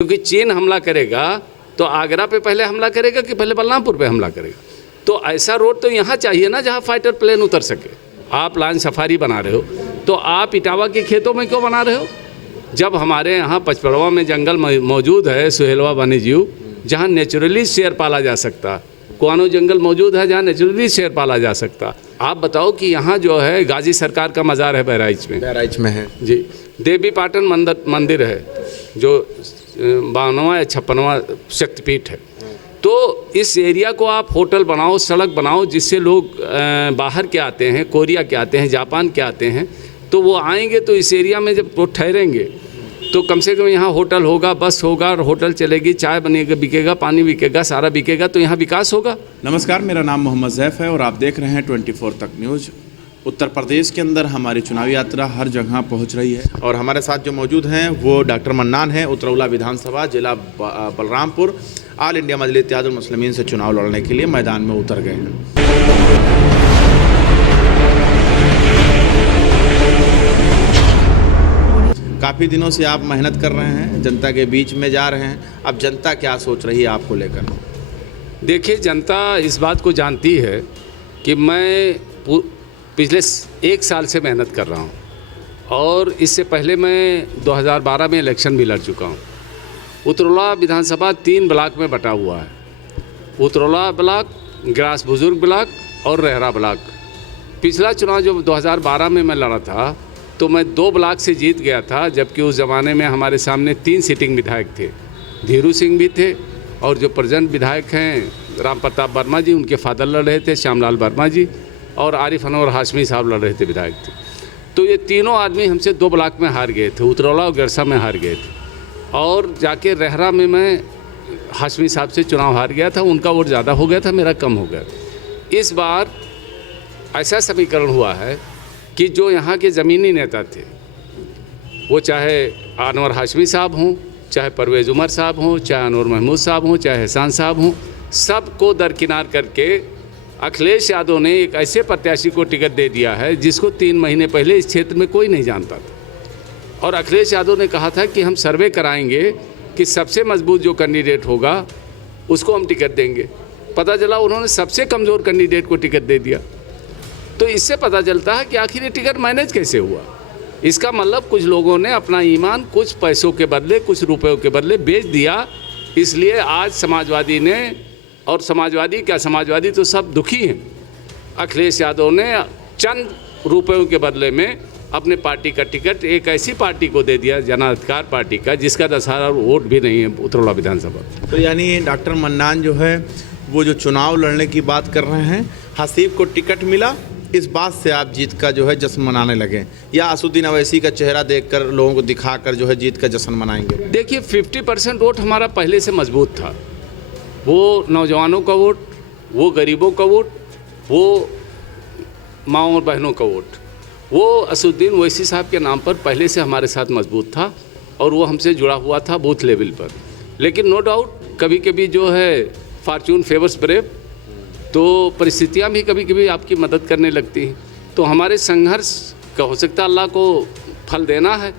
क्योंकि चीन हमला करेगा तो आगरा पे पहले हमला करेगा कि पहले बलरामपुर पे हमला करेगा। तो ऐसा रोड तो यहाँ चाहिए ना जहाँ फाइटर प्लेन उतर सके। आप लाइन सफारी बना रहे हो तो आप इटावा के खेतों में क्यों बना रहे हो, जब हमारे यहाँ पचपड़वा में जंगल मौजूद है, सुहेलवा वन्यजीव, जहाँ नेचुरली शेर पाला जा सकता, कुआनो जंगल मौजूद है जहाँ नेचुरली शेर पाला जा सकता। आप बताओ कि यहाँ जो है गाजी सरकार का मज़ार है बहराइच में है जी, देवी पाटन मंदिर है जो 52वां या 56वां शक्तिपीठ है। तो इस एरिया को आप होटल बनाओ, सड़क बनाओ, जिससे लोग बाहर के आते हैं, कोरिया के आते हैं, जापान के आते हैं, तो वो आएंगे तो इस एरिया में जब वो ठहरेंगे तो कम से कम यहाँ होटल होगा, बस होगा, होटल चलेगी, चाय बनेगा, बिकेगा, पानी बिकेगा, सारा बिकेगा, तो यहाँ विकास होगा। नमस्कार, मेरा नाम मोहम्मद ज़ैफ़ है और आप देख रहे हैं 24 तक न्यूज़। उत्तर प्रदेश के अंदर हमारी चुनावी यात्रा हर जगह पहुंच रही है और हमारे साथ जो मौजूद हैं वो डॉक्टर मन्नान हैं, उतरौला विधानसभा जिला बलरामपुर, ऑल इंडिया मजलिस इत्तेहादुल मुस्लिमीन से चुनाव लड़ने के लिए मैदान में उतर गए हैं। काफ़ी दिनों से आप मेहनत कर रहे हैं, जनता के बीच में जा रहे हैं, अब जनता क्या सोच रही है आपको लेकर? देखिए, जनता इस बात को जानती है कि मैं पिछले 1 साल से मेहनत कर रहा हूँ और इससे पहले मैं 2012 में इलेक्शन भी लड़ चुका हूँ। उतरौला विधानसभा 3 ब्लॉक में बटा हुआ है, उतरौला ब्लॉक, ग्रास बुजुर्ग ब्लॉक और रहरा ब्लॉक। पिछला चुनाव जो 2012 में मैं लड़ा था तो मैं 2 ब्लॉक से जीत गया था, जबकि उस ज़माने में हमारे सामने 3 सिटिंग विधायक थे, धीरू सिंह भी थे और जो प्रेजेंट विधायक हैं राम प्रताप वर्मा जी, उनके फादर लड़ रहे थे, श्यामलाल वर्मा जी, और आरिफ अनवर हाशमी साहब लड़ रहे थे, विधायक थे। तो ये तीनों आदमी हमसे 2 ब्लॉक में हार गए थे, उतरौला और गरसा में हार गए थे और जाके रहरा में मैं हाशमी साहब से चुनाव हार गया था। उनका वोट ज़्यादा हो गया था, मेरा कम हो गया। इस बार ऐसा समीकरण हुआ है कि जो यहाँ के ज़मीनी नेता थे, वो चाहे अनवर हाशमी साहब हों, चाहे परवेज़ उमर साहब हों, चाहे अनवर महमूद साहब हों, चाहे एहसान साहब हों, सबको दरकिनार करके अखिलेश यादव ने एक ऐसे प्रत्याशी को टिकट दे दिया है जिसको 3 महीने पहले इस क्षेत्र में कोई नहीं जानता था। और अखिलेश यादव ने कहा था कि हम सर्वे कराएंगे कि सबसे मजबूत जो कैंडिडेट होगा उसको हम टिकट देंगे। पता चला उन्होंने सबसे कमज़ोर कैंडिडेट को टिकट दे दिया। तो इससे पता चलता है कि आखिर ये टिकट मैनेज कैसे हुआ। इसका मतलब कुछ लोगों ने अपना ईमान कुछ पैसों के बदले, कुछ रुपयों के बदले बेच दिया। इसलिए आज समाजवादी ने, और समाजवादी क्या, समाजवादी तो सब दुखी हैं, अखिलेश यादव ने चंद रुपयों के बदले में अपने पार्टी का टिकट एक ऐसी पार्टी को दे दिया, जन अधिकार पार्टी का, जिसका 10,000 वोट भी नहीं है उतरौला विधानसभा। तो यानी डॉक्टर मन्नान जो है वो जो चुनाव लड़ने की बात कर रहे हैं, हसीब को टिकट मिला, इस बात से आप जीत का जो है जश्न मनाने लगे, या असुद्दीन अवैसी का चेहरा देखकर लोगों को दिखाकर जो है जीत का जश्न मनाएंगे? देखिए, 50% वोट हमारा पहले से मजबूत था। वो नौजवानों का वोट, वो गरीबों का वोट, वो माँओं और बहनों का वोट, वो असुद्दीन ओवैसी साहब के नाम पर पहले से हमारे साथ मजबूत था और वो हमसे जुड़ा हुआ था बूथ लेवल पर। लेकिन नो डाउट कभी कभी जो है फॉर्च्यून फेवर्स ब्रेव, तो परिस्थितियाँ भी कभी कभी आपकी मदद करने लगती हैं। तो हमारे संघर्ष का हो सकता है अल्लाह को फल देना है,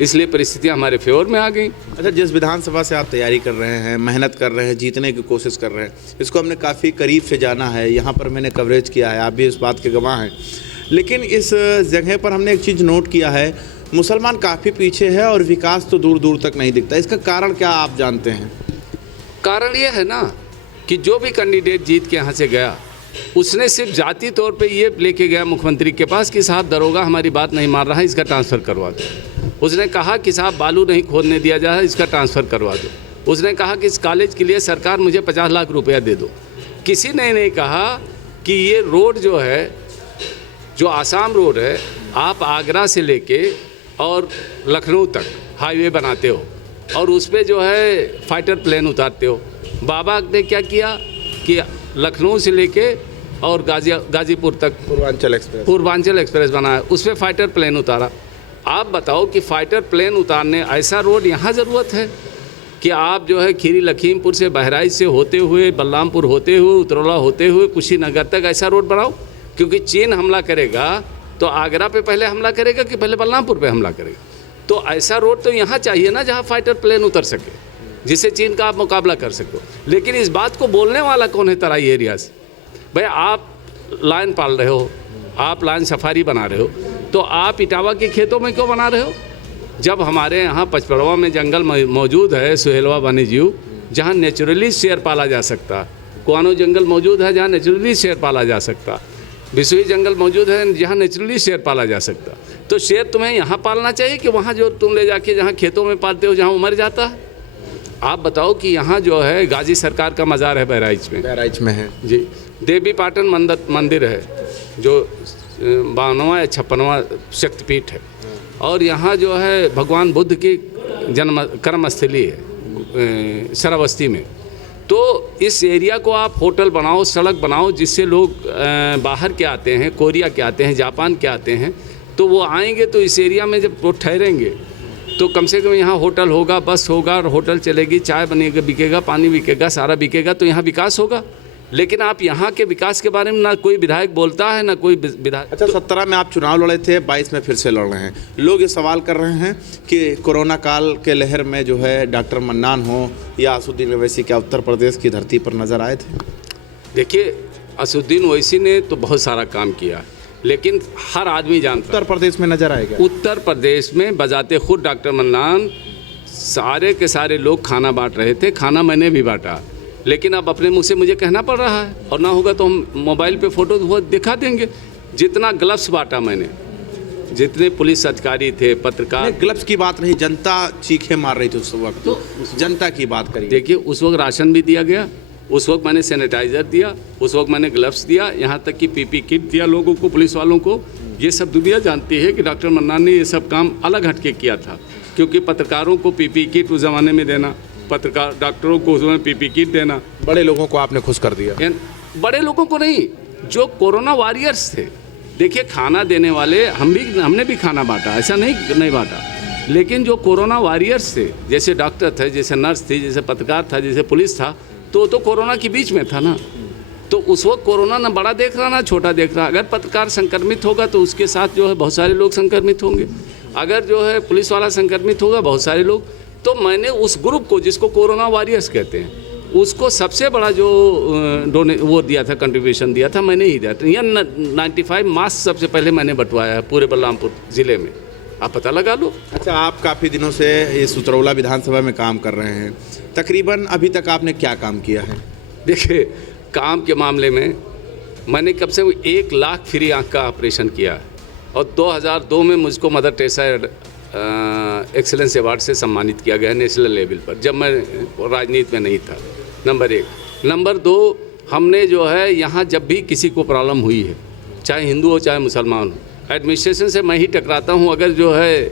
इसलिए परिस्थितियाँ हमारे फेवर में आ गई। अच्छा, जिस विधानसभा से आप तैयारी कर रहे हैं, मेहनत कर रहे हैं, जीतने की कोशिश कर रहे हैं, इसको हमने काफ़ी करीब से जाना है, यहाँ पर मैंने कवरेज किया है, आप भी इस बात के गवाह हैं। लेकिन इस जगह पर हमने एक चीज़ नोट किया है, मुसलमान काफ़ी पीछे है और विकास तो दूर दूर तक नहीं दिखता। इसका कारण क्या आप जानते हैं? कारण ये है ना कि जो भी कैंडिडेट जीत के यहाँ से गया, उसने सिर्फ जाति तौर पे ये लेके गया मुख्यमंत्री के पास कि साहब दरोगा हमारी बात नहीं मान रहा है, इसका ट्रांसफ़र करवा दो। उसने कहा कि साहब बालू नहीं खोदने दिया जा रहा है, इसका ट्रांसफ़र करवा दो। उसने कहा कि इस कॉलेज के लिए सरकार मुझे 50 लाख रुपया दे दो। किसी ने नहीं कहा कि ये रोड जो है, जो आसाम रोड है, आप आगरा से लेके और लखनऊ तक हाईवे बनाते हो और उस पर जो है फाइटर प्लेन उतारते हो। बाबा ने क्या किया कि लखनऊ से लेके और गाजीपुर तक पूर्वांचल एक्सप्रेस बनाया, उस पर फाइटर प्लेन उतारा। आप बताओ कि फाइटर प्लेन उतारने ऐसा रोड यहाँ ज़रूरत है कि आप जो है खीरी लखीमपुर से, बहराइच से होते हुए, बलरामपुर होते हुए, उतरौला होते हुए कुशीनगर तक ऐसा रोड बनाओ। क्योंकि चीन हमला करेगा तो आगरा पे पहले हमला करेगा कि पहले बलरामपुर पे हमला करेगा। तो ऐसा रोड तो यहाँ चाहिए ना जहाँ फाइटर प्लेन उतर सके। जिससे चीन का आप मुकाबला कर सको। लेकिन इस बात को बोलने वाला कौन है तराई एरिया से? भाई आप लायन पाल रहे हो, आप लायन सफारी बना रहे हो, तो आप इटावा के खेतों में क्यों बना रहे हो? जब हमारे यहाँ पचपड़वा में जंगल मौजूद है, सुहेलवा वन्यजीव, जहाँ नेचुरली शेर पाला जा सकता, कुआनो जंगल मौजूद है जहाँ नेचुरली शेर पाला जा सकता, बिसुई जंगल मौजूद है जहाँ नेचुरली शेर पाला जा सकता। तो शेर तुम्हें यहाँ पालना चाहिए कि वहाँ जो तुम ले जाके जहाँ खेतों में पालते हो जहाँ वो मर जाता है? आप बताओ कि यहाँ जो है गाजी सरकार का मज़ार है बहराइच में है जी, देवी पाटन मंदिर है जो 52वां या 56वां शक्तिपीठ है, और यहाँ जो है भगवान बुद्ध की जन्म कर्मस्थली है श्रावस्ती में। तो इस एरिया को आप होटल बनाओ, सड़क बनाओ, जिससे लोग बाहर के आते हैं, कोरिया के आते हैं, जापान के आते हैं, तो वो आएंगे तो इस एरिया में जब वो ठहरेंगे तो कम से कम यहाँ होटल होगा, बस होगा, और होटल चलेगी, चाय बनेगा, बिकेगा, पानी बिकेगा, सारा बिकेगा, तो यहाँ विकास होगा। लेकिन आप यहाँ के विकास के बारे में ना कोई विधायक बोलता है, ना कोई विधायक। अच्छा, 17 में आप चुनाव लड़े थे, 22 में फिर से लड़ रहे हैं। लोग ये सवाल कर रहे हैं कि कोरोना काल के लहर में जो है डॉक्टर मन्नान हो या असदुद्दीन ओवैसी, क्या उत्तर प्रदेश की धरती पर नजर आए थे? देखिए, असदुद्दीन ओवैसी ने तो बहुत सारा काम किया, लेकिन हर आदमी जानता उत्तर प्रदेश में नजर आएगा। उत्तर प्रदेश में बजाते खुद डॉक्टर मन्नान सारे के सारे लोग खाना बांट रहे थे, खाना मैंने भी बांटा, लेकिन अब अपने मुंह से मुझे कहना पड़ रहा है, और ना होगा तो हम मोबाइल पे फोटो वो दिखा देंगे। जितना ग्लव्स बांटा मैंने, जितने पुलिस अधिकारी थे, पत्रकार। ग्लव्स की बात नहीं, जनता चीखे मार रही थी उस वक्त, तो जनता की बात करिए। देखिए, उस वक्त राशन भी दिया गया, उस वक्त मैंने सैनिटाइज़र दिया, उस वक्त मैंने ग्लव्स दिया, यहाँ तक कि पीपी किट दिया लोगों को, पुलिस वालों को। ये सब दुनिया जानती है कि डॉक्टर मन्नान ने ये सब काम अलग हटके किया था, क्योंकि पत्रकारों को पीपी किट उस ज़माने में देना, पत्रकार डॉक्टरों को उसमें पीपी किट देना, बड़े लोगों को आपने खुश कर दिया। बड़े लोगों को नहीं, जो कोरोना वॉरियर्स थे। देखिए, खाना देने वाले हमने भी खाना बांटा, ऐसा नहीं बांटा, लेकिन जो कोरोना वॉरियर्स थे, जैसे डॉक्टर थे, जैसे नर्स थी, जैसे पत्रकार था, जैसे पुलिस था, तो कोरोना के बीच में था ना। तो उस वक्त कोरोना ना बड़ा देख रहा ना छोटा देख रहा। अगर पत्रकार संक्रमित होगा तो उसके साथ जो है बहुत सारे लोग संक्रमित होंगे, अगर जो है पुलिस वाला संक्रमित होगा बहुत सारे लोग। तो मैंने उस ग्रुप को, जिसको कोरोना वॉरियर्स कहते हैं, उसको सबसे बड़ा जो वो दिया था, कंट्रीब्यूशन दिया था, मैंने ही दिया था। यह 95 मास्क सबसे पहले मैंने बंटवाया है पूरे बलरामपुर ज़िले में, आप पता लगा लो। अच्छा, आप काफ़ी दिनों से इस उतरौला विधानसभा में काम कर रहे हैं, तकरीबन अभी तक आपने क्या काम किया है? देखिए, काम के मामले में मैंने कम से कम 1 लाख फ्री आँख का ऑपरेशन किया है, और 2002 में मुझको मदर टेरेसा एक्सीलेंस अवार्ड से सम्मानित किया गया नेशनल लेवल पर, जब मैं राजनीति में नहीं था। नंबर 1। नंबर 2, हमने जो है यहाँ जब भी किसी को प्रॉब्लम हुई है, चाहे हिंदू हो चाहे मुसलमान हो, एडमिनिस्ट्रेशन से मैं ही टकराता हूँ। अगर जो है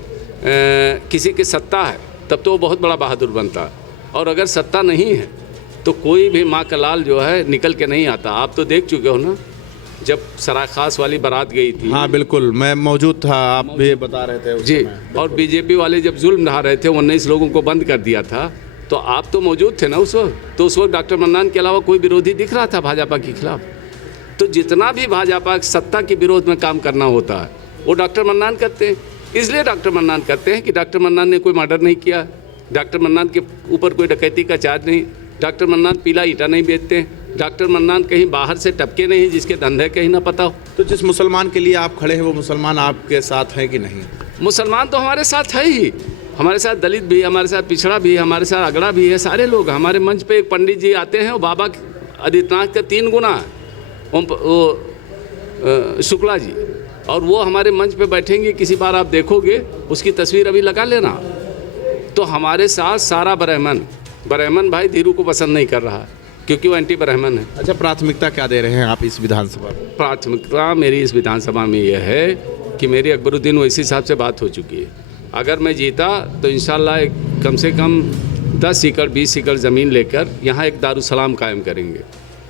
किसी की सत्ता है तब तो वो बहुत बड़ा बहादुर बनता है, और अगर सत्ता नहीं है तो कोई भी माँ का लाल जो है निकल के नहीं आता। आप तो देख चुके हो ना, जब सराय खास वाली बारात गई थी। हाँ बिल्कुल, मैं मौजूद था, आप भी बता रहे थे जी। और बीजेपी वाले जब जुल्म ढा रहे थे, 19 लोगों को बंद कर दिया था, तो आप तो मौजूद थे ना उस वक्त। तो उस वक्त डॉक्टर मन्नान के अलावा कोई विरोधी दिख रहा था भाजपा के खिलाफ? तो जितना भी भाजपा सत्ता के विरोध में काम करना होता है वो डॉक्टर मन्नान करते हैं। इसलिए डॉक्टर मन्नान करते हैं कि डॉक्टर मन्नान ने कोई मर्डर नहीं किया, डॉक्टर मन्नान के ऊपर कोई डकैती का चार्ज नहीं, डॉक्टर मन्नान पीला ईटा नहीं बेचते, डॉक्टर मन्नान कहीं बाहर से टपके नहीं जिसके धंधे कहीं ना पता हो। तो जिस मुसलमान के लिए आप खड़े हैं वो मुसलमान आपके साथ है कि नहीं? मुसलमान तो हमारे साथ है ही, हमारे साथ दलित भी, हमारे साथ पिछड़ा भी, हमारे साथ अगड़ा भी है, सारे लोग। हमारे मंच पे एक पंडित जी आते हैं, वो बाबा आदित्यनाथ का 3 गुना है, वो शुक्ला जी, और वो हमारे मंच पे बैठेंगे, किसी बार आप देखोगे, उसकी तस्वीर अभी लगा लेना। तो हमारे साथ सारा ब्राह्मण भाई धीरू को पसंद नहीं कर रहा क्योंकि वो एंटी ब्राह्मण है। अच्छा, प्राथमिकता क्या दे रहे हैं आप इस विधानसभा में? प्राथमिकता मेरी इस विधानसभा में यह है कि मेरी अकबरुद्दीन ओवैसी साहब से बात हो चुकी है। अगर मैं जीता तो इंशाल्लाह कम से कम 10 एकड़ 20 एकड़ ज़मीन लेकर यहाँ एक दारुसलाम कायम करेंगे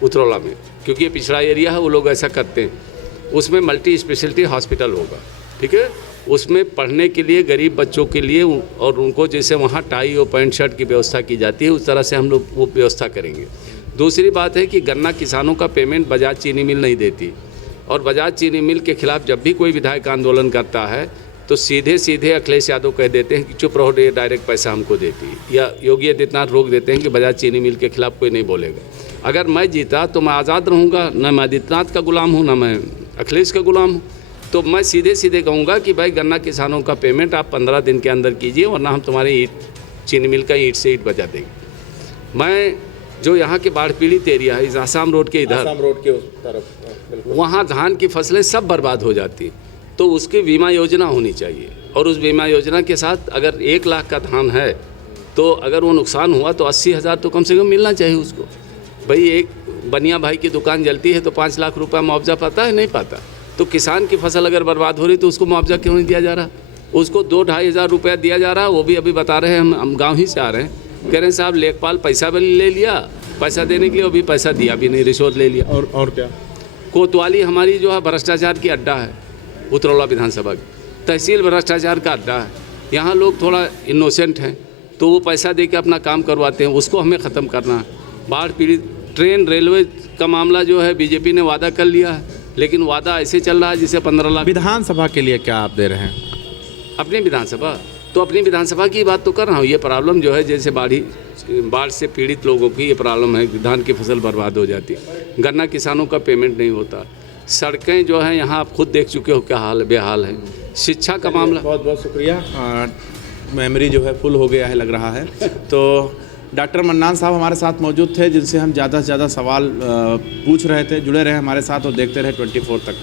उतरौला में, क्योंकि ये पिछड़ा एरिया है, वो लोग ऐसा करते हैं। उसमें मल्टी स्पेशलिटी हॉस्पिटल होगा, ठीक है, उसमें पढ़ने के लिए गरीब बच्चों के लिए, और उनको जैसे वहाँ टाई और पैंट शर्ट की व्यवस्था की जाती है उस तरह से हम लोग वो व्यवस्था करेंगे। दूसरी बात है कि गन्ना किसानों का पेमेंट बजाज चीनी मिल नहीं देती, और बजाज चीनी मिल के खिलाफ जब भी कोई विधायक आंदोलन करता है तो सीधे सीधे अखिलेश यादव कह देते हैं कि चुप रहो, ये डायरेक्ट पैसा हमको देती है, या योगी आदित्यनाथ रोक देते हैं कि बजाज चीनी मिल के खिलाफ कोई नहीं बोलेगा। अगर मैं जीता तो मैं आज़ाद रहूँगा, न मैं आदित्यनाथ का गुलाम हूँ, न मैं अखिलेश का गुलाम हूँ। तो मैं सीधे सीधे कहूँगा कि भाई गन्ना किसानों का पेमेंट आप 15 दिन के अंदर कीजिए, वरना हम तुम्हारी ईट चीनी मिल का ईट से ईट बजा देंगे। मैं जो यहाँ के बाढ़ पीड़ित एरिया है, इस आसाम रोड के इधर, आसाम रोड के उस तरफ, वहाँ धान की फसलें सब बर्बाद हो जाती, तो उसकी बीमा योजना होनी चाहिए। और उस बीमा योजना के साथ अगर 1 लाख का धान है तो अगर वो नुकसान हुआ तो 80,000 तो कम से कम मिलना चाहिए उसको। भाई एक बनिया भाई की दुकान जलती है तो 5 लाख रुपया मुआवजा पाता है, नहीं पाता। तो किसान की फसल अगर बर्बाद हो रही तो उसको मुआवजा क्यों नहीं दिया जा रहा? उसको 2-2.5 हज़ार रुपया दिया जा रहा। वो भी अभी बता रहे हैं, हम गाँव ही से आ रहे हैं, कह रहे हैं साहब लेखपाल पैसा भी ले लिया, पैसा देने के लिए अभी पैसा दिया भी नहीं, रिश्वत ले लिया। और क्या, कोतवाली हमारी जो है भ्रष्टाचार की अड्डा है, उतरौला विधानसभा की तहसील भ्रष्टाचार का अड्डा है। यहाँ लोग थोड़ा इनोसेंट हैं तो वो पैसा दे के अपना काम करवाते हैं, उसको हमें ख़त्म करना है। बाढ़ पीड़ित ट्रेन रेलवे का मामला जो है बीजेपी ने वादा कर लिया है, लेकिन वादा ऐसे चल रहा है जिसे 15 लाख। विधानसभा के लिए क्या आप दे रहे हैं? अपनी विधानसभा, तो अपनी विधानसभा की बात तो कर रहा हूँ। ये प्रॉब्लम जो है, जैसे बाढ़ से पीड़ित लोगों की ये प्रॉब्लम है, धान की फसल बर्बाद हो जाती है, गन्ना किसानों का पेमेंट नहीं होता, सड़कें जो हैं यहाँ आप खुद देख चुके हो क्या हाल बेहाल है, शिक्षा का मामला। बहुत बहुत शुक्रिया। मेमोरी जो है फुल हो गया है लग रहा है। तो डॉक्टर मन्नान साहब हमारे साथ मौजूद थे, जिनसे हम ज़्यादा से ज़्यादा सवाल पूछ रहे थे। जुड़े रहे हमारे साथ और देखते रहे 24 तक।